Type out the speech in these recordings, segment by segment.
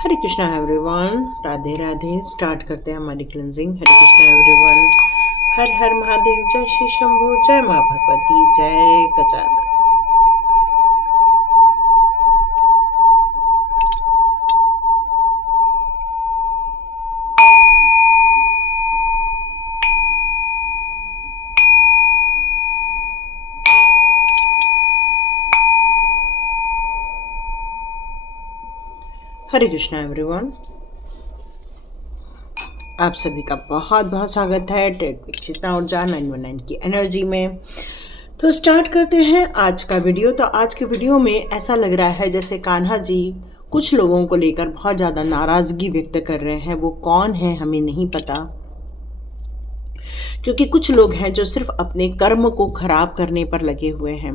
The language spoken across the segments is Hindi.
हरे कृष्णा एवरीवन, राधे राधे। स्टार्ट करते हैं हमारी क्लिनजिंग। हरे कृष्णा एवरीवन, हर हर महादेव, जय श्री शंभू, जय माँ भगवती, जय गजानन। हरे कृष्णा एवरीवन, आप सभी का बहुत बहुत स्वागत है टेट विकसिता ऊर्जा 919 की एनर्जी में। तो स्टार्ट करते हैं आज का वीडियो। तो आज के वीडियो में ऐसा लग रहा है जैसे कान्हा जी कुछ लोगों को लेकर बहुत ज़्यादा नाराज़गी व्यक्त कर रहे हैं। वो कौन है हमें नहीं पता, क्योंकि कुछ लोग हैं जो सिर्फ अपने कर्म को खराब करने पर लगे हुए हैं।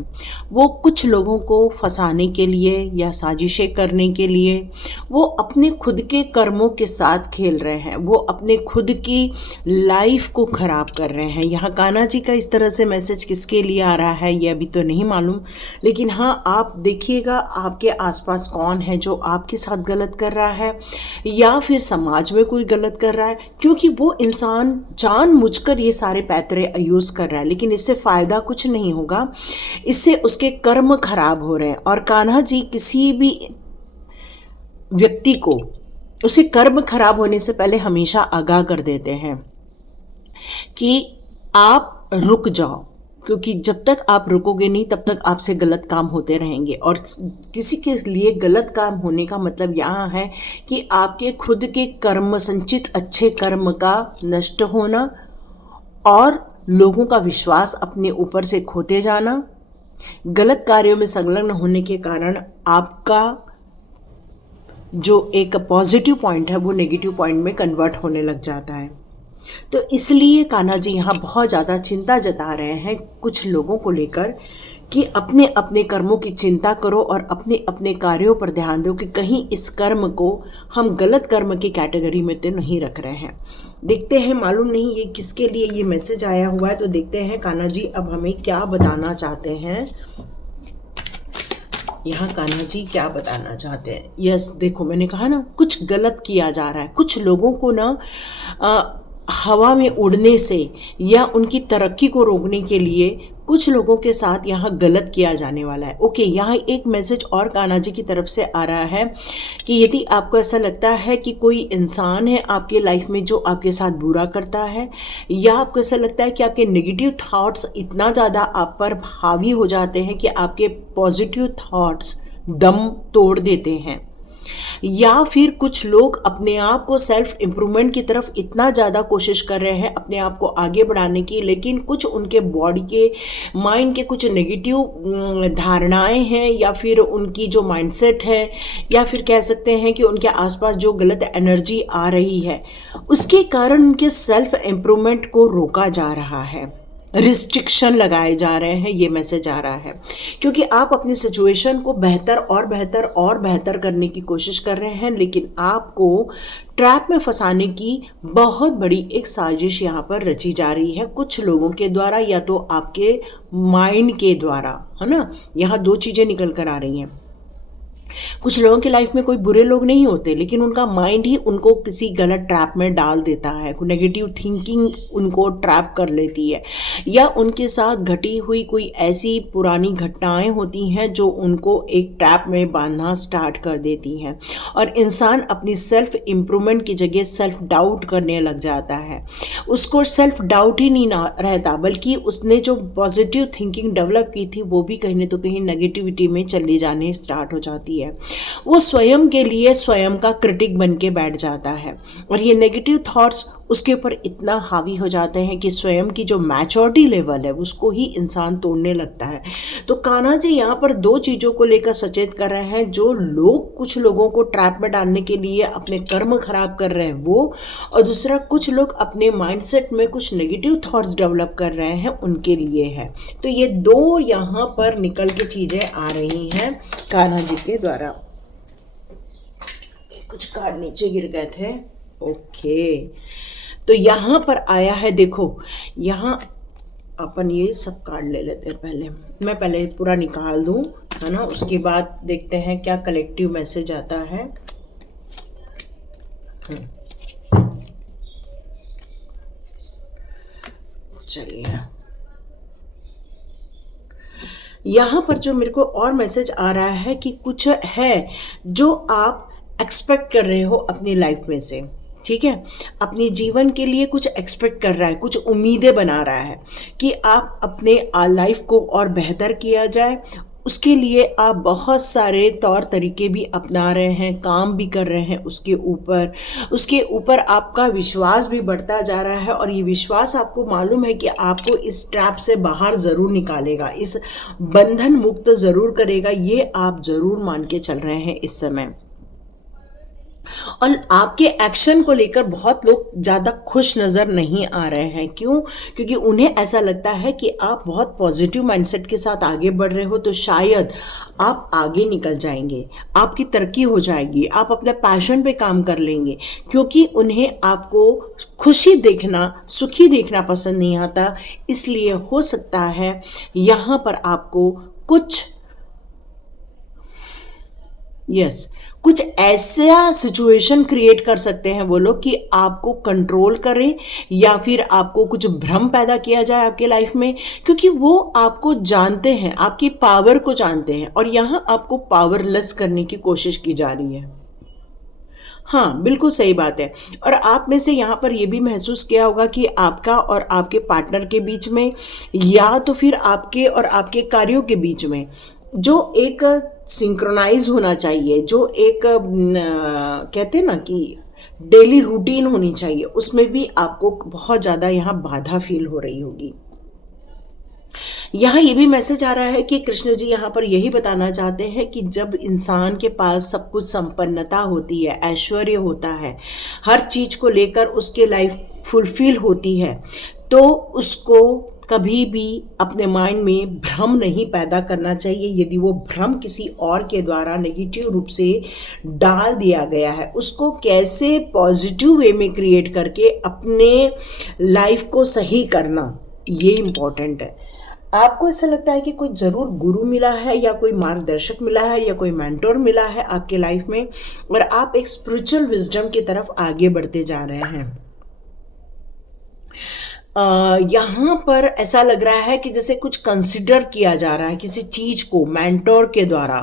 वो कुछ लोगों को फंसाने के लिए या साजिशें करने के लिए वो अपने खुद के कर्मों के साथ खेल रहे हैं। वो अपने खुद की लाइफ को खराब कर रहे हैं। यहाँ कान्हा जी का इस तरह से मैसेज किसके लिए आ रहा है ये अभी तो नहीं मालूम, लेकिन हाँ आप देखिएगा आपके आसपास कौन है जो आपके साथ गलत कर रहा है या फिर समाज में कोई गलत कर रहा है, क्योंकि वो इंसान जानबूझकर ये सारे पैतरे यूज़ कर रहा है। लेकिन इससे फ़ायदा कुछ नहीं होगा, इससे उसके कर्म खराब हो रहे हैं। और कान्हा जी किसी भी व्यक्ति को उसे कर्म खराब होने से पहले हमेशा आगाह कर देते हैं कि आप रुक जाओ, क्योंकि जब तक आप रुकोगे नहीं तब तक आपसे गलत काम होते रहेंगे। और किसी के लिए गलत काम होने का मतलब यहाँ है कि आपके खुद के कर्म, संचित अच्छे कर्म का नष्ट होना और लोगों का विश्वास अपने ऊपर से खोते जाना, गलत कार्यों में संलग्न होने के कारण आपका जो एक पॉजिटिव पॉइंट है वो नेगेटिव पॉइंट में कन्वर्ट होने लग जाता है। तो इसलिए कान्हा जी यहाँ बहुत ज़्यादा चिंता जता रहे हैं कुछ लोगों को लेकर कि अपने अपने कर्मों की चिंता करो और अपने अपने कार्यों पर ध्यान दो कि कहीं इस कर्म को हम गलत कर्म की कैटेगरी में तो नहीं रख रहे हैं। देखते हैं, मालूम नहीं ये किसके लिए ये मैसेज आया हुआ है। तो देखते हैं कान्हा जी अब हमें क्या बताना चाहते हैं। यहाँ कान्हा जी क्या बताना चाहते हैं। यस, देखो मैंने कहा ना कुछ गलत किया जा रहा है। कुछ लोगों को ना हवा में उड़ने से या उनकी तरक्की को रोकने के लिए कुछ लोगों के साथ यहाँ गलत किया जाने वाला है। ओके, यहाँ एक मैसेज और कान्हा जी की तरफ से आ रहा है कि यदि आपको ऐसा लगता है कि कोई इंसान है आपके लाइफ में जो आपके साथ बुरा करता है, या आपको ऐसा लगता है कि आपके नेगेटिव थॉट्स इतना ज़्यादा आप पर हावी हो जाते हैं कि आपके पॉजिटिव थॉट्स दम तोड़ देते हैं, या फिर कुछ लोग अपने आप को सेल्फ इम्प्रूवमेंट की तरफ इतना ज़्यादा कोशिश कर रहे हैं अपने आप को आगे बढ़ाने की, लेकिन कुछ उनके बॉडी के, माइंड के कुछ नेगेटिव धारणाएं हैं या फिर उनकी जो माइंडसेट है, या फिर कह सकते हैं कि उनके आसपास जो गलत एनर्जी आ रही है उसके कारण उनके सेल्फ इम्प्रूवमेंट को रोका जा रहा है, रिस्ट्रिक्शन लगाए जा रहे हैं। ये मैसेज आ रहा है क्योंकि आप अपनी सिचुएशन को बेहतर और बेहतर और बेहतर करने की कोशिश कर रहे हैं, लेकिन आपको ट्रैप में फंसाने की बहुत बड़ी एक साजिश यहाँ पर रची जा रही है कुछ लोगों के द्वारा, या तो आपके माइंड के द्वारा, है ना। यहाँ दो चीज़ें निकल कर आ रही हैं। कुछ लोगों की लाइफ में कोई बुरे लोग नहीं होते, लेकिन उनका माइंड ही उनको किसी गलत ट्रैप में डाल देता है। नेगेटिव थिंकिंग उनको ट्रैप कर लेती है, या उनके साथ घटी हुई कोई ऐसी पुरानी घटनाएं होती हैं जो उनको एक ट्रैप में बांधना स्टार्ट कर देती हैं, और इंसान अपनी सेल्फ इम्प्रूवमेंट की जगह सेल्फ डाउट करने लग जाता है। उसको सेल्फ डाउट ही नहीं ना रहता, बल्कि उसने जो पॉजिटिव थिंकिंग डेवलप की थी वो भी कहीं ना तो कहीं नेगेटिविटी में चली जाने स्टार्ट हो जाती है। वो स्वयं के लिए स्वयं का क्रिटिक बन के बैठ जाता है, और ये नेगेटिव थॉट्स उसके ऊपर इतना हावी हो जाते हैं कि स्वयं की जो मैच्योरिटी लेवल है उसको ही इंसान तोड़ने लगता है। तो कान्हा जी यहाँ पर दो चीज़ों को लेकर सचेत कर रहे हैं। जो लोग कुछ लोगों को ट्रैप में डालने के लिए अपने कर्म खराब कर रहे हैं वो, और दूसरा कुछ लोग अपने माइंडसेट में कुछ नेगेटिव थॉट्स डेवलप कर रहे हैं उनके लिए है। तो ये दो यहाँ पर निकल के चीज़ें आ रही हैं कान्हा जी के द्वारा। कुछ कार्ड नीचे गिर गए थे। ओके, तो यहाँ पर आया है, देखो यहाँ अपन ये सब कार्ड ले लेते हैं। मैं पहले पूरा निकाल दूँ, है ना, उसके बाद देखते हैं क्या कलेक्टिव मैसेज आता है। चलिए, यहाँ पर जो मेरे को और मैसेज आ रहा है कि कुछ है जो आप एक्सपेक्ट कर रहे हो अपनी लाइफ में से, ठीक है, अपनी जीवन के लिए कुछ एक्सपेक्ट कर रहा है, कुछ उम्मीदें बना रहा है कि आप अपने लाइफ को और बेहतर किया जाए। उसके लिए आप बहुत सारे तौर तरीके भी अपना रहे हैं, काम भी कर रहे हैं उसके ऊपर आपका विश्वास भी बढ़ता जा रहा है, और ये विश्वास आपको मालूम है कि आपको इस ट्रैप से बाहर ज़रूर निकालेगा, इस बंधन मुक्त ज़रूर करेगा, ये आप ज़रूर मान के चल रहे हैं इस समय। और आपके एक्शन को लेकर बहुत लोग ज़्यादा खुश नज़र नहीं आ रहे हैं। क्यों? क्योंकि उन्हें ऐसा लगता है कि आप बहुत पॉजिटिव माइंडसेट के साथ आगे बढ़ रहे हो, तो शायद आप आगे निकल जाएंगे, आपकी तरक्की हो जाएगी, आप अपने पैशन पे काम कर लेंगे, क्योंकि उन्हें आपको खुशी देखना, सुखी देखना पसंद नहीं आता। इसलिए हो सकता है यहाँ पर आपको कुछ ऐसा सिचुएशन क्रिएट कर सकते हैं वो लोग कि आपको कंट्रोल करें, या फिर आपको कुछ भ्रम पैदा किया जाए आपके लाइफ में, क्योंकि वो आपको जानते हैं, आपकी पावर को जानते हैं, और यहाँ आपको पावरलेस करने की कोशिश की जा रही है। हाँ, बिल्कुल सही बात है। और आप में से यहाँ पर ये भी महसूस किया होगा कि आपका और आपके पार्टनर के बीच में, या तो फिर आपके और आपके कार्यों के बीच में जो एक सिंक्रोनाइज होना चाहिए, जो एक कहते हैं ना कि डेली रूटीन होनी चाहिए, उसमें भी आपको बहुत ज़्यादा यहाँ बाधा फील हो रही होगी। यहाँ ये भी मैसेज आ रहा है कि कृष्ण जी यहाँ पर यही बताना चाहते हैं कि जब इंसान के पास सब कुछ संपन्नता होती है, ऐश्वर्य होता है, हर चीज को लेकर उसके लाइफ फुलफिल होती है, तो उसको कभी भी अपने माइंड में भ्रम नहीं पैदा करना चाहिए। यदि वो भ्रम किसी और के द्वारा नेगेटिव रूप से डाल दिया गया है, उसको कैसे पॉजिटिव वे में क्रिएट करके अपने लाइफ को सही करना, ये इम्पोर्टेंट है। आपको ऐसा लगता है कि कोई ज़रूर गुरु मिला है, या कोई मार्गदर्शक मिला है, या कोई मेंटोर मिला है आपके लाइफ में, और आप एक स्पिरिचुअल विजडम की तरफ आगे बढ़ते जा रहे हैं। यहाँ पर ऐसा लग रहा है कि जैसे कुछ कंसिडर किया जा रहा है किसी चीज को मेंटोर के द्वारा,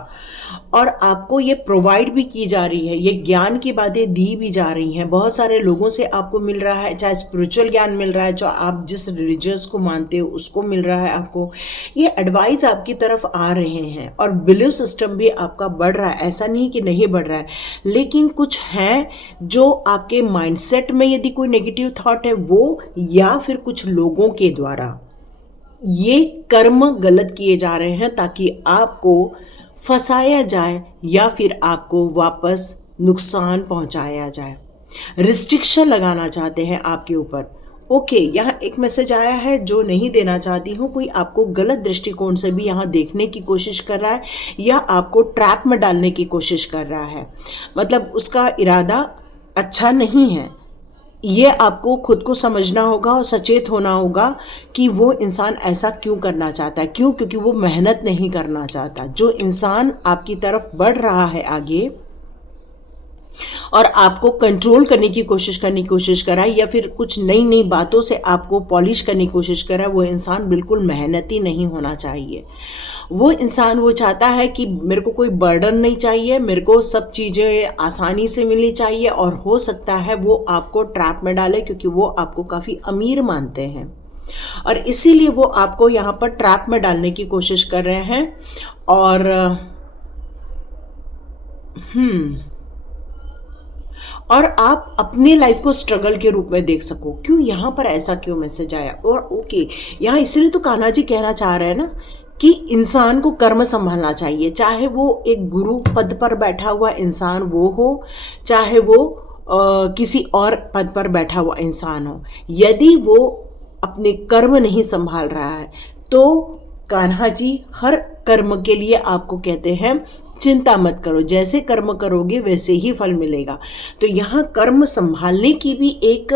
और आपको ये प्रोवाइड भी की जा रही है, ये ज्ञान की बातें दी भी जा रही हैं। बहुत सारे लोगों से आपको मिल रहा है, चाहे स्पिरिचुअल ज्ञान मिल रहा है, जो आप जिस रिलीजियस को मानते हो उसको मिल रहा है आपको, ये एडवाइस आपकी तरफ आ रहे हैं, और बिलीव सिस्टम भी आपका बढ़ रहा है। ऐसा नहीं कि नहीं बढ़ रहा है, लेकिन कुछ है जो आपके माइंडसेट में, यदि कोई नेगेटिव थॉट है वो, या फिर कुछ लोगों के द्वारा ये कर्म गलत किए जा रहे हैं, ताकि आपको फंसाया जाए या फिर आपको वापस नुकसान पहुंचाया जाए। रिस्ट्रिक्शन लगाना चाहते हैं आपके ऊपर। ओके, यहाँ एक मैसेज आया है जो नहीं देना चाहती हूँ। कोई आपको गलत दृष्टिकोण से भी यहाँ देखने की कोशिश कर रहा है, या आपको ट्रैप में डालने की कोशिश कर रहा है, मतलब उसका इरादा अच्छा नहीं है। ये आपको खुद को समझना होगा और सचेत होना होगा कि वो इंसान ऐसा क्यों करना चाहता है। क्यों? क्योंकि वो मेहनत नहीं करना चाहता। जो इंसान आपकी तरफ बढ़ रहा है आगे और आपको कंट्रोल करने की कोशिश कर रहा है, या फिर कुछ नई नई बातों से आपको पॉलिश करने की कोशिश कर रहा है, वो इंसान बिल्कुल मेहनती नहीं होना चाहिए। वो इंसान वो चाहता है कि मेरे को कोई बर्डन नहीं चाहिए, मेरे को सब चीज़ें आसानी से मिलनी चाहिए, और हो सकता है वो आपको ट्रैप में डाले, क्योंकि वो आपको काफ़ी अमीर मानते हैं, और इसीलिए वो आपको यहाँ पर ट्रैप में डालने की कोशिश कर रहे हैं। और आप अपनी लाइफ को स्ट्रगल के रूप में देख सको। क्यों यहाँ पर ऐसा क्यों मैसेज आया? और ओके, यहाँ इसलिए तो कान्हा जी कहना चाह रहे हैं ना कि इंसान को कर्म संभालना चाहिए, चाहे वो एक गुरु पद पर बैठा हुआ इंसान वो हो, चाहे वो किसी और पद पर बैठा हुआ इंसान हो। यदि वो अपने कर्म नहीं संभाल रहा है, तो कान्हा जी हर कर्म के लिए आपको कहते हैं चिंता मत करो, जैसे कर्म करोगे वैसे ही फल मिलेगा। तो यहाँ कर्म संभालने की भी एक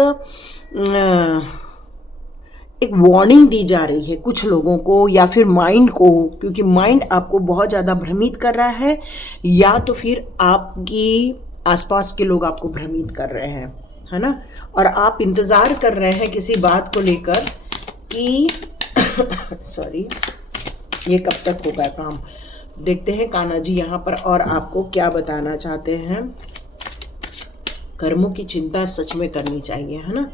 वार्निंग दी जा रही है कुछ लोगों को, या फिर माइंड को, क्योंकि माइंड आपको बहुत ज़्यादा भ्रमित कर रहा है, या तो फिर आपकी आसपास के लोग आपको भ्रमित कर रहे हैं, है ना, और आप इंतज़ार कर रहे हैं किसी बात को लेकर कि सॉरी, ये कब तक होगा काम। देखते हैं कान्हा जी यहाँ पर और आपको क्या बताना चाहते हैं। कर्मों की चिंता सच में करनी चाहिए, है ना।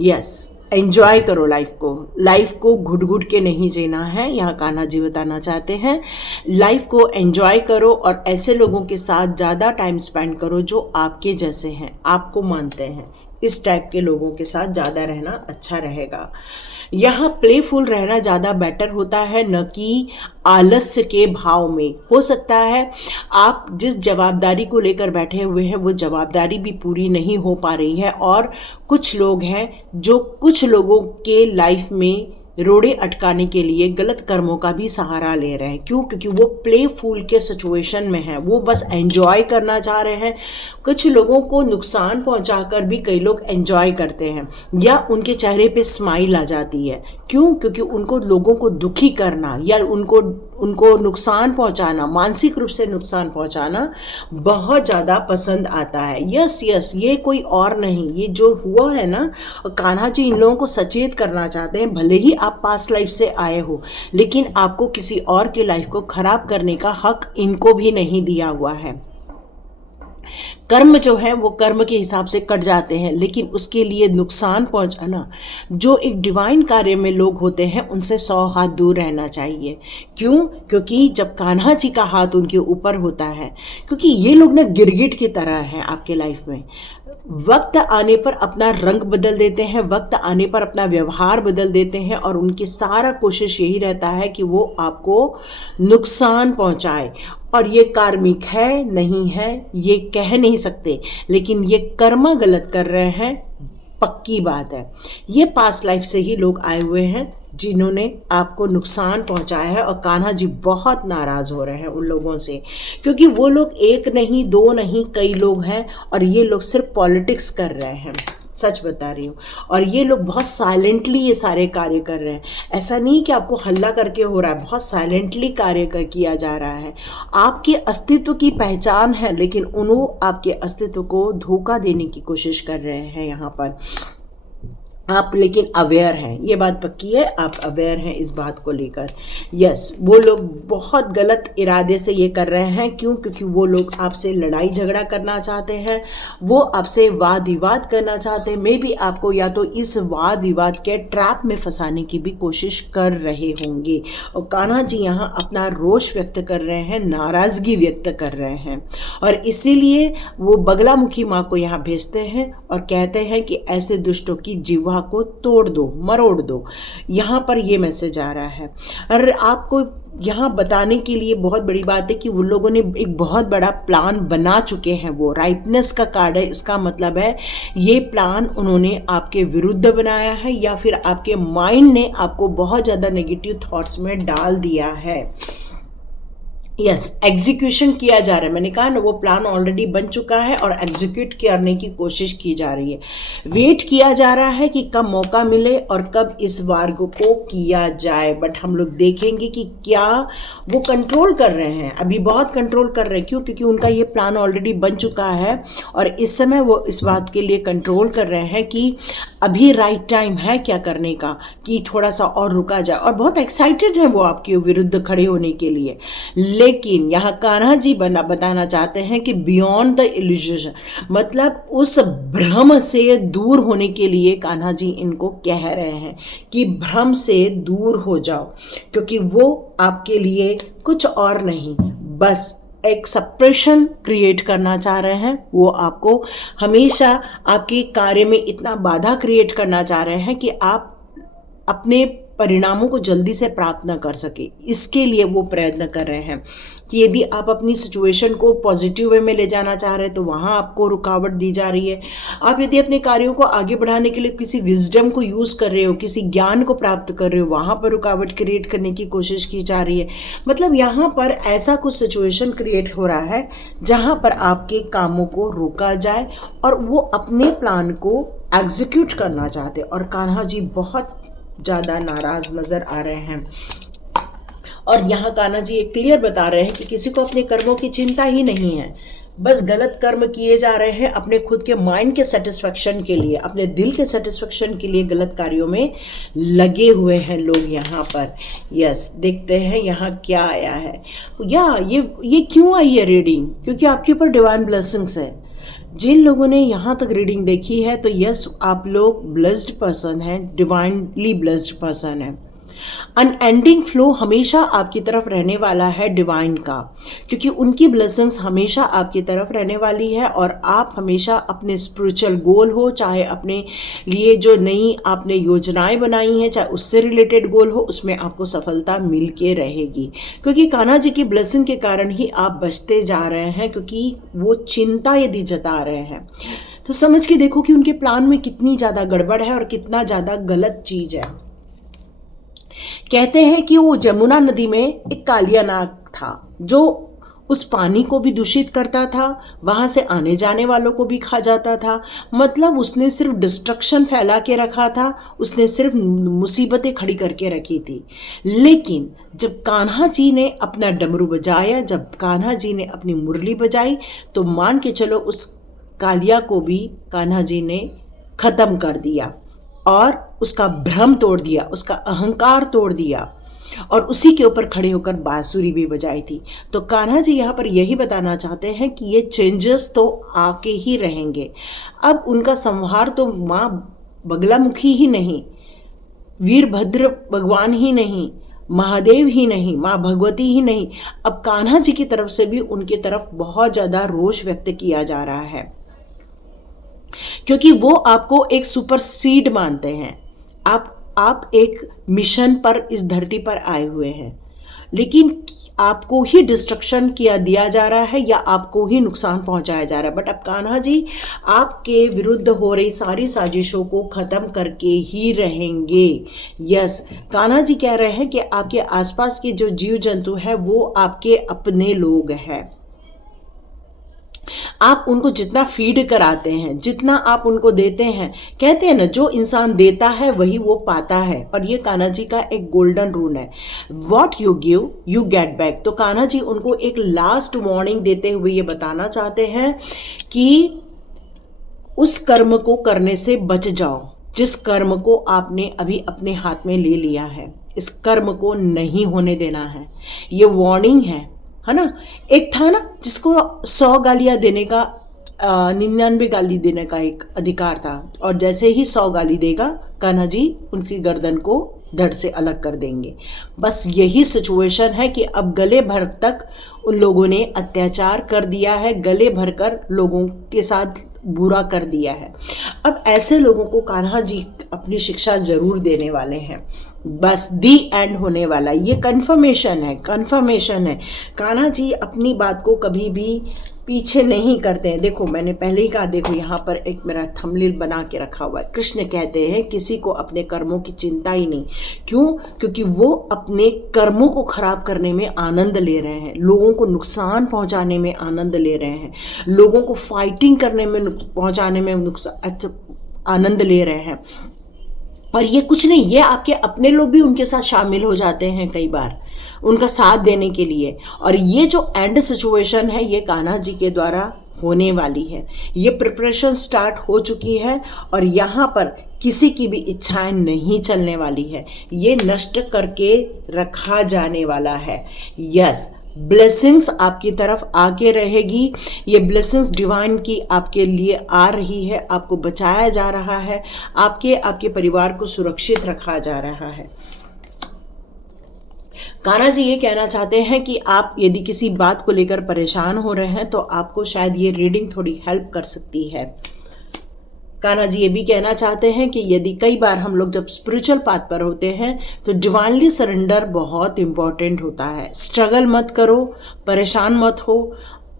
यस, एंजॉय करो लाइफ को घुट घुट के नहीं जीना है, यहाँ कान्हा जी बताना चाहते हैं। लाइफ को एंजॉय करो और ऐसे लोगों के साथ ज़्यादा टाइम स्पेंड करो जो आपके जैसे हैं, आपको मानते हैं। इस टाइप के लोगों के साथ ज़्यादा रहना अच्छा रहेगा। यहाँ प्लेफुल रहना ज़्यादा बेटर होता है, न कि आलस्य के भाव में। हो सकता है आप जिस जवाबदारी को लेकर बैठे हुए हैं वो जवाबदारी भी पूरी नहीं हो पा रही है, और कुछ लोग हैं जो कुछ लोगों के लाइफ में रोड़े अटकाने के लिए गलत कर्मों का भी सहारा ले रहे हैं। क्यों? क्योंकि वो प्लेफुल के सिचुएशन में है, वो बस एंजॉय करना चाह रहे हैं। कुछ लोगों को नुकसान पहुंचाकर भी कई लोग एंजॉय करते हैं, या उनके चेहरे पे स्माइल आ जाती है। क्यों? क्योंकि उनको लोगों को दुखी करना या उनको नुकसान पहुंचाना, मानसिक रूप से नुकसान पहुंचाना बहुत ज़्यादा पसंद आता है। यस, ये कोई और नहीं, ये जो हुआ है ना, कान्हा जी इन लोगों को सचेत करना चाहते हैं। भले ही आप पास्ट लाइफ से आए हो, लेकिन आपको किसी और के लाइफ को खराब करने का हक इनको भी नहीं दिया हुआ है। कर्म जो है वो कर्म के हिसाब से कट जाते हैं, लेकिन उसके लिए नुकसान पहुंचाना, जो एक डिवाइन कार्य में लोग होते हैं, उनसे 100 हाथ दूर रहना चाहिए। क्यों? क्योंकि जब कान्हा जी का हाथ उनके ऊपर होता है, क्योंकि ये लोग ना गिरगिट की तरह हैं आपके लाइफ में। वक्त आने पर अपना रंग बदल देते हैं, वक्त आने पर अपना व्यवहार बदल देते हैं, और उनकी सारा कोशिश यही रहता है कि वो आपको नुकसान पहुंचाए। और ये कार्मिक है नहीं है ये कह नहीं सकते, लेकिन ये कर्म गलत कर रहे हैं, पक्की बात है। ये पास्ट लाइफ से ही लोग आए हुए हैं जिन्होंने आपको नुकसान पहुंचाया है, और कान्हा जी बहुत नाराज़ हो रहे हैं उन लोगों से, क्योंकि वो लोग एक नहीं, दो नहीं, कई लोग हैं, और ये लोग सिर्फ पॉलिटिक्स कर रहे हैं। सच बता रही हूँ। और ये लोग बहुत साइलेंटली ये सारे कार्य कर रहे हैं। ऐसा नहीं कि आपको हल्ला करके हो रहा है, बहुत साइलेंटली कार्य किया जा रहा है। आपके अस्तित्व की पहचान है, लेकिन उन्होंने आपके अस्तित्व को धोखा देने की कोशिश कर रहे हैं यहाँ पर। आप लेकिन अवेयर हैं, ये बात पक्की है, आप अवेयर हैं इस बात को लेकर। यस, वो लोग बहुत गलत इरादे से ये कर रहे हैं। क्यों? क्योंकि वो लोग आपसे लड़ाई झगड़ा करना चाहते हैं, वो आपसे वाद विवाद करना चाहते हैं। मे बी आपको या तो इस वाद विवाद के ट्रैप में फंसाने की भी कोशिश कर रहे होंगे। और कान्हा जी यहाँ अपना रोष व्यक्त कर रहे हैं, नाराज़गी व्यक्त कर रहे हैं, और इसीलिए वो बगलामुखी माँ को यहाँ भेजते हैं और कहते हैं कि ऐसे दुष्टों की जीवा को तोड़ दो, मरोड़ दो। यहाँ पर ये मैसेज आ रहा है। और आपको यहाँ बताने के लिए बहुत बड़ी बात है कि वो लोगों ने एक बहुत बड़ा प्लान बना चुके हैं। वो राइटनेस का कार्ड है, इसका मतलब है ये प्लान उन्होंने आपके विरुद्ध बनाया है, या फिर आपके माइंड ने आपको बहुत ज़्यादा नेगेटिव थॉट्स में डाल दिया है। यस, एग्जीक्यूशन किया जा रहा है। मैंने कहा ना, वो प्लान ऑलरेडी बन चुका है और एग्जीक्यूट करने की कोशिश की जा रही है। वेट किया जा रहा है कि कब मौका मिले और कब इस वार्ग को किया जाए। बट हम लोग देखेंगे कि क्या वो कंट्रोल कर रहे हैं। अभी बहुत कंट्रोल कर रहे हैं। क्यों? क्योंकि उनका ये प्लान ऑलरेडी बन चुका है, और इस समय वो इस बात के लिए कंट्रोल कर रहे हैं कि अभी राइट टाइम है क्या करने का, कि थोड़ा सा और रुका जाए। और बहुत एक्साइटेड हैं वो आपके विरुद्ध खड़े होने के लिए। लेकिन यहाँ कान्हा जी बताना चाहते हैं कि बियॉन्ड द इल्यूजन, मतलब उस भ्रम से दूर होने के लिए कान्हा जी इनको कह रहे हैं कि भ्रम से दूर हो जाओ, क्योंकि वो आपके लिए कुछ और नहीं, बस एक सप्रेशन क्रिएट करना चाह रहे हैं। वो आपको हमेशा आपके कार्य में इतना बाधा क्रिएट करना चाह रहे हैं कि आप अपने परिणामों को जल्दी से प्राप्त न कर सके। इसके लिए वो प्रयत्न कर रहे हैं कि यदि आप अपनी सिचुएशन को पॉजिटिव वे में ले जाना चाह रहे हैं तो वहाँ आपको रुकावट दी जा रही है। आप यदि अपने कार्यों को आगे बढ़ाने के लिए किसी विजडम को यूज़ कर रहे हो, किसी ज्ञान को प्राप्त कर रहे हो, वहाँ पर रुकावट क्रिएट करने की कोशिश की जा रही है। मतलब यहाँ पर ऐसा कुछ सिचुएशन क्रिएट हो रहा है जहाँ पर आपके कामों को रोका जाए और वो अपने प्लान को एग्जीक्यूट करना चाहते हैं। और कान्हा जी बहुत ज़्यादा नाराज़ नज़र आ रहे हैं। और यहाँ कान्हा जी एक क्लियर बता रहे हैं कि किसी को अपने कर्मों की चिंता ही नहीं है। बस गलत कर्म किए जा रहे हैं अपने खुद के माइंड के सेटिस्फेक्शन के लिए, अपने दिल के सेटिस्फेक्शन के लिए गलत कार्यों में लगे हुए हैं लोग यहाँ पर। यस, देखते हैं यहाँ क्या आया है। या ये क्यों आई है रीडिंग? क्योंकि आपके ऊपर डिवाइन ब्लेसिंग्स है। जिन लोगों ने यहाँ तक रीडिंग देखी है तो यस, आप लोग ब्लेस्ड पर्सन हैं, डिवाइनली ब्लेस्ड पर्सन है। अनएंडिंग फ्लो हमेशा आपकी तरफ रहने वाला है डिवाइन का, क्योंकि उनकी ब्लेसिंग्स हमेशा आपकी तरफ रहने वाली है। और आप हमेशा अपने स्पिरिचुअल गोल हो, चाहे अपने लिए जो नई आपने योजनाएं बनाई हैं, चाहे उससे रिलेटेड गोल हो, उसमें आपको सफलता मिल के रहेगी। क्योंकि कान्हा जी की ब्लेसिंग के कारण ही आप बचते जा रहे हैं, क्योंकि वो चिंता यदि जता रहे हैं तो समझ के देखो कि उनके प्लान में कितनी ज़्यादा गड़बड़ है और कितना ज़्यादा गलत चीज़ है। कहते हैं कि वो जमुना नदी में एक कालिया नाग था जो उस पानी को भी दूषित करता था, वहां से आने जाने वालों को भी खा जाता था। मतलब उसने सिर्फ डिस्ट्रक्शन फैला के रखा था, उसने सिर्फ मुसीबतें खड़ी करके रखी थी। लेकिन जब कान्हा जी ने अपना डमरू बजाया, जब कान्हा जी ने अपनी मुरली बजाई, तो मान के चलो उस कालिया को भी कान्हा जी ने खत्म कर दिया और उसका भ्रम तोड़ दिया, उसका अहंकार तोड़ दिया, और उसी के ऊपर खड़े होकर बांसुरी भी बजाई थी। तो कान्हा जी यहाँ पर यही बताना चाहते हैं कि ये चेंजेस तो आके ही रहेंगे। अब उनका संहार तो माँ बगलामुखी ही नहीं, वीरभद्र भगवान ही नहीं, महादेव ही नहीं, माँ भगवती ही नहीं, अब कान्हा जी की तरफ से भी उनके तरफ बहुत ज़्यादा रोष व्यक्त किया जा रहा है, क्योंकि वो आपको एक सुपर सीड मानते हैं। आप एक मिशन पर इस धरती पर आए हुए हैं, लेकिन आपको ही डिस्ट्रक्शन दिया जा रहा है या आपको ही नुकसान पहुंचाया जा रहा है। बट अब कान्हा जी आपके विरुद्ध हो रही सारी साजिशों को खत्म करके ही रहेंगे। यस, कान्हा जी कह रहे हैं कि आपके आसपास के जो जीव जंतु हैं वो आपके अपने लोग हैं। आप उनको जितना फीड कराते हैं, जितना आप उनको देते हैं, कहते हैं ना जो इंसान देता है वही वो पाता है। और ये कान्हा जी का एक गोल्डन रूल है, what you give you get back. तो कान्हा जी उनको एक लास्ट वार्निंग देते हुए ये बताना चाहते हैं कि उस कर्म को करने से बच जाओ जिस कर्म को आपने अभी अपने हाथ में ले लिया है। इस कर्म को नहीं होने देना है, ये वार्निंग है ना। एक था ना जिसको 100 गालियां देने का 99 गाली देने का एक अधिकार था, और जैसे ही 100 गाली देगा कान्हा जी उनकी गर्दन को धड़ से अलग कर देंगे। बस यही सिचुएशन है कि अब गले भर तक उन लोगों ने अत्याचार कर दिया है, गले भर कर लोगों के साथ बुरा कर दिया है। अब ऐसे लोगों को कान्हा जी अपनी शिक्षा जरूर देने वाले हैं। बस दी एंड होने वाला, ये कन्फर्मेशन है। कान्हा जी अपनी बात को कभी भी पीछे नहीं करते हैं। देखो मैंने पहले ही कहा, देखो यहाँ पर एक मेरा थंबनेल बना के रखा हुआ है। कृष्ण कहते हैं किसी को अपने कर्मों की चिंता ही नहीं। क्यों? क्योंकि वो अपने कर्मों को खराब करने में आनंद ले रहे हैं, लोगों को नुकसान पहुंचाने में आनंद ले रहे हैं, लोगों को फाइटिंग करने में पहुंचाने में आनंद ले रहे हैं। और ये कुछ नहीं, ये आपके अपने लोग भी उनके साथ शामिल हो जाते हैं कई बार उनका साथ देने के लिए। और ये जो एंड सिचुएशन है ये कान्हा जी के द्वारा होने वाली है। ये प्रिपरेशन स्टार्ट हो चुकी है और यहाँ पर किसी की भी इच्छाएं नहीं चलने वाली है, ये नष्ट करके रखा जाने वाला है। यस, ब्लेसिंग्स आपकी तरफ आके रहेगी। ये ब्लेसिंग्स डिवाइन की आपके लिए आ रही है, आपको बचाया जा रहा है, आपके परिवार को सुरक्षित रखा जा रहा है। कान्हा जी ये कहना चाहते हैं कि आप यदि किसी बात को लेकर परेशान हो रहे हैं तो आपको शायद ये रीडिंग थोड़ी हेल्प कर सकती है। कान्हा जी ये भी कहना चाहते हैं कि यदि कई बार हम लोग जब स्पिरिचुअल पाथ पर होते हैं तो डिवाइनली सरेंडर बहुत इंपॉर्टेंट होता है। स्ट्रगल मत करो, परेशान मत हो।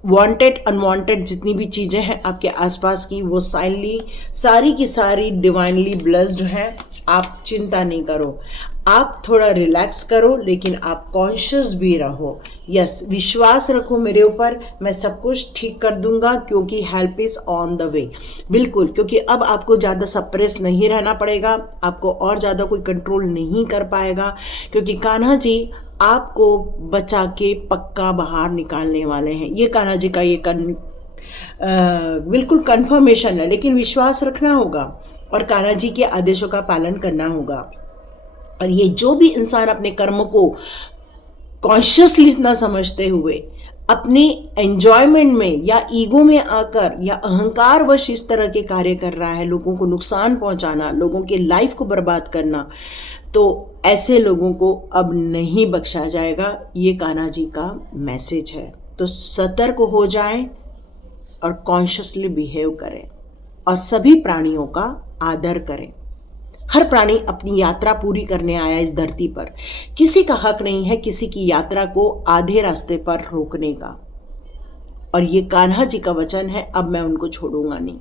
वांटेड अनवांटेड जितनी भी चीज़ें हैं आपके आसपास की, वो सारी की सारी डिवाइनली ब्लेस्ड हैं। आप चिंता नहीं करो, आप थोड़ा रिलैक्स करो, लेकिन आप कॉन्शियस भी रहो। यस, विश्वास रखो मेरे ऊपर, मैं सब कुछ ठीक कर दूंगा क्योंकि help is on the way. बिल्कुल, क्योंकि अब आपको ज़्यादा सप्रेस नहीं रहना पड़ेगा, आपको और ज़्यादा कोई कंट्रोल नहीं कर पाएगा, क्योंकि कान्हा जी आपको बचा के पक्का बाहर निकालने वाले हैं। ये कान्हा जी का ये बिल्कुल कन्फर्मेशन है, लेकिन विश्वास रखना होगा और कान्हा जी के आदेशों का पालन करना होगा। और ये जो भी इंसान अपने कर्म को कॉन्शियसली ना समझते हुए अपने एंजॉयमेंट में या ईगो में आकर या अहंकार वश इस तरह के कार्य कर रहा है, लोगों को नुकसान पहुंचाना, लोगों के लाइफ को बर्बाद करना, तो ऐसे लोगों को अब नहीं बख्शा जाएगा। ये कान्हा जी का मैसेज है। तो सतर्क हो जाएं और कॉन्शियसली बिहेव करें और सभी प्राणियों का आदर करें। हर प्राणी अपनी यात्रा पूरी करने आया इस धरती पर। किसी का हक नहीं है किसी की यात्रा को आधे रास्ते पर रोकने का। और ये कान्हा जी का वचन है, अब मैं उनको छोड़ूंगा नहीं।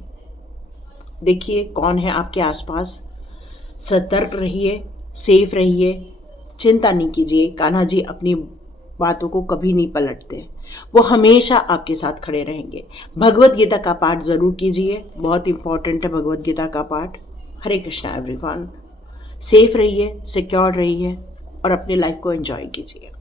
देखिए कौन है आपके आसपास, सतर्क रहिए, सेफ रहिए, चिंता नहीं कीजिए। कान्हा जी अपनी बातों को कभी नहीं पलटते, वो हमेशा आपके साथ खड़े रहेंगे। भगवत गीता का पाठ ज़रूर कीजिए, बहुत इंपॉर्टेंट है भगवत गीता का पाठ। हरे कृष्णा एवरीवन, सेफ रहिए, सिक्योर रहिए और अपने लाइफ को एंजॉय कीजिए।